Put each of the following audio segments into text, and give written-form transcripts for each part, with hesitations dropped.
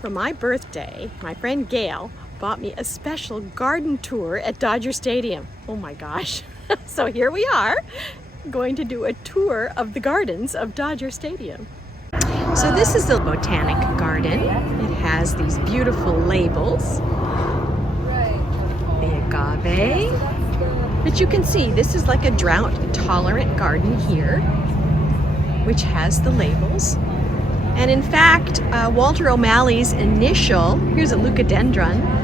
For my birthday, my friend Gail bought me a special garden tour at Dodger Stadium. Oh my gosh. So here we are, going to do a tour of the gardens of Dodger Stadium. So this is the Botanic Garden. It has these beautiful labels. The agave. But you can see this is like a drought-tolerant garden here, which has the labels. And in fact, Walter O'Malley's initial, here's a leucadendron,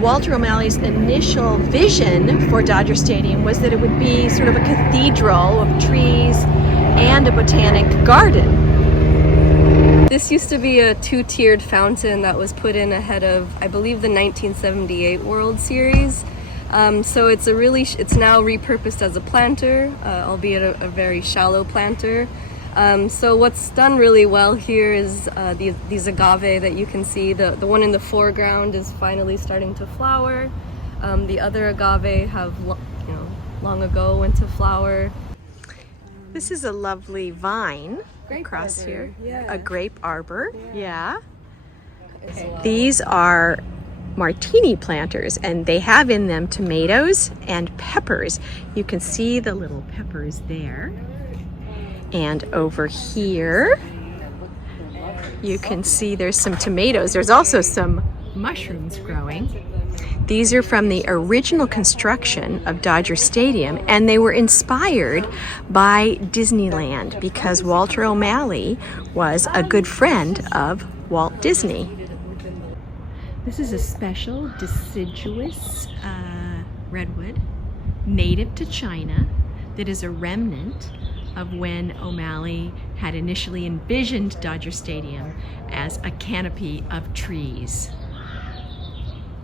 Walter O'Malley's initial vision for Dodger Stadium was that it would be sort of a cathedral of trees and a botanic garden. This used to be a two-tiered fountain that was put in ahead of, I believe, the 1978 World Series. So it's now repurposed as a planter, albeit a very shallow planter. So what's done really well here is these agave that you can see. The one in the foreground is finally starting to flower. The other agave have long ago went to flower. This is a lovely vine across here. Yeah. A grape arbor. Yeah. Okay. These are martini planters, and they have in them tomatoes and peppers. You can see the little peppers there. And over here, you can see there's some tomatoes. There's also some mushrooms growing. These are from the original construction of Dodger Stadium, and they were inspired by Disneyland because Walter O'Malley was a good friend of Walt Disney. This is a special deciduous redwood native to China that is a remnant of when O'Malley had initially envisioned Dodger Stadium as a canopy of trees.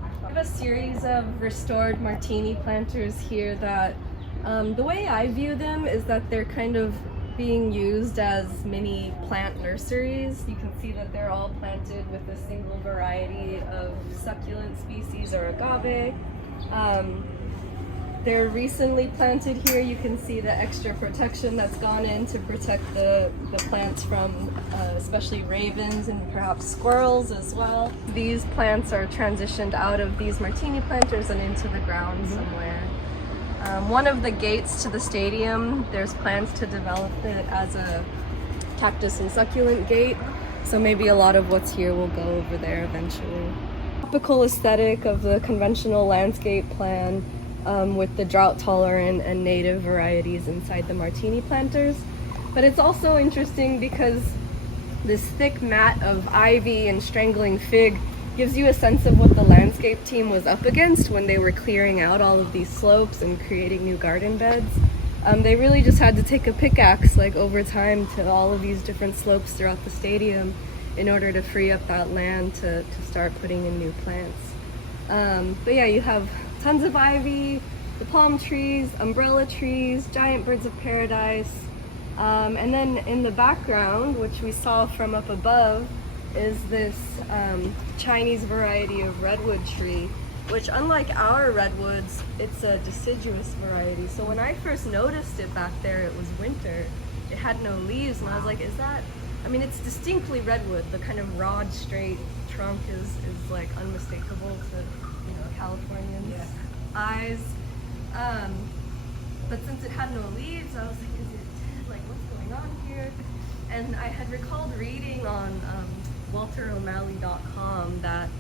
I have a series of restored martini planters here that the way I view them is that they're kind of being used as mini plant nurseries. You can see that they're all planted with a single variety of succulent species or agave. They're recently planted here. You can see the extra protection that's gone in to protect the plants from especially ravens and perhaps squirrels as well. These plants are transitioned out of these martini planters and into the ground somewhere. One of the gates to the stadium, there's plans to develop it as a cactus and succulent gate. So maybe a lot of what's here will go over there eventually. Tropical aesthetic of the conventional landscape plan. With the drought-tolerant and native varieties inside the martini planters. But it's also interesting because this thick mat of ivy and strangling fig gives you a sense of what the landscape team was up against when they were clearing out all of these slopes and creating new garden beds. They really just had to take a pickaxe over time to all of these different slopes throughout the stadium in order to free up that land to start putting in new plants. But yeah, you have tons of ivy, the palm trees, umbrella trees, giant birds of paradise. And then in the background, which we saw from up above, is this Chinese variety of redwood tree, which unlike our redwoods, it's a deciduous variety. So when I first noticed it back there, it was winter. It had no leaves, and I was like, is that, I mean, it's distinctly redwood. The kind of broad, straight trunk is like unmistakable to Californians' eyes. But since it had no leaves, I was like, is it dead? Like, what's going on here? And I had recalled reading on WalterO'Malley.com that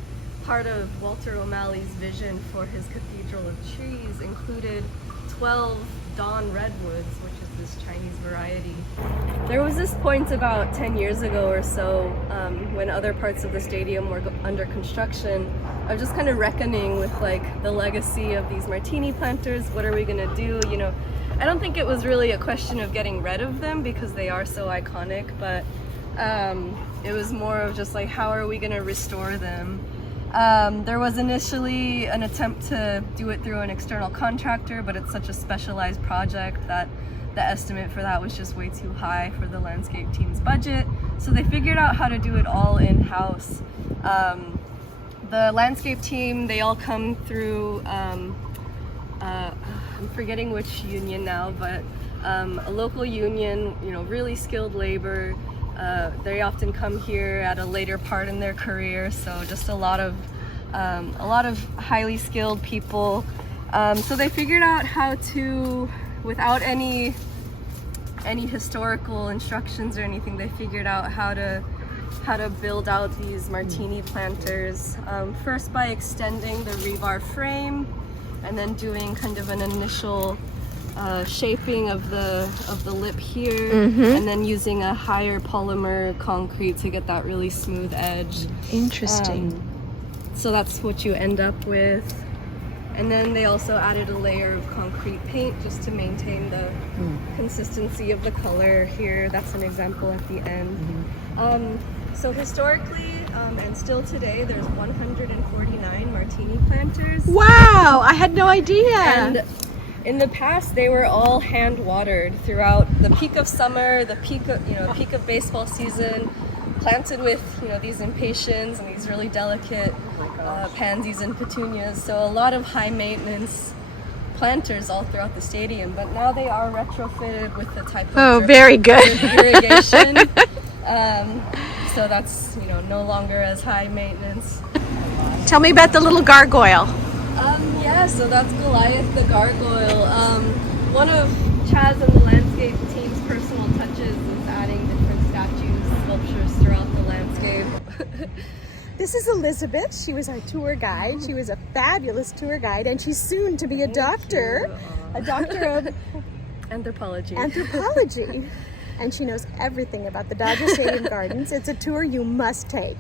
part of Walter O'Malley's vision for his Cathedral of Trees included 12 dawn redwoods, which is this Chinese variety. There was this point about 10 years ago or so when other parts of the stadium were under construction. I was just kind of reckoning with the legacy of these martini planters. What are we gonna do? I don't think it was really a question of getting rid of them because they are so iconic, but it was more of just how are we gonna restore them? There was initially an attempt to do it through an external contractor, but it's such a specialized project that the estimate for that was just way too high for the landscape team's budget. So they figured out how to do it all in-house. The landscape team, they all come through, I'm forgetting which union now, but a local union, really skilled labor. They often come here at a later part in their career, so just a lot of highly skilled people. So they figured out how to, without any historical instructions or anything, they figured out how to build out these martini planters. First by extending the rebar frame, and then doing kind of an initial shaping of the lip here, and then using a higher polymer concrete to get that really smooth edge. Interesting. So that's what you end up with. And then they also added a layer of concrete paint just to maintain the consistency of the color here. That's an example at the end. So historically, and still today, there's 149 martini planters. Wow, I had no idea. And in the past, they were all hand watered throughout the peak of summer, the peak of baseball season, planted with these impatiens and these really delicate pansies and petunias. So a lot of high maintenance planters all throughout the stadium. But now they are retrofitted with the type of very good irrigation. So that's no longer as high maintenance. Tell me about the little gargoyle. Yeah, so that's Goliath the gargoyle. One of Chaz and the landscape team's personal touches is adding different statues, sculptures throughout the landscape. This is Elizabeth. She was our tour guide. She was a fabulous tour guide, and she's soon to be a doctor of Anthropology. And she knows everything about the Dodger Stadium Gardens. It's a tour you must take.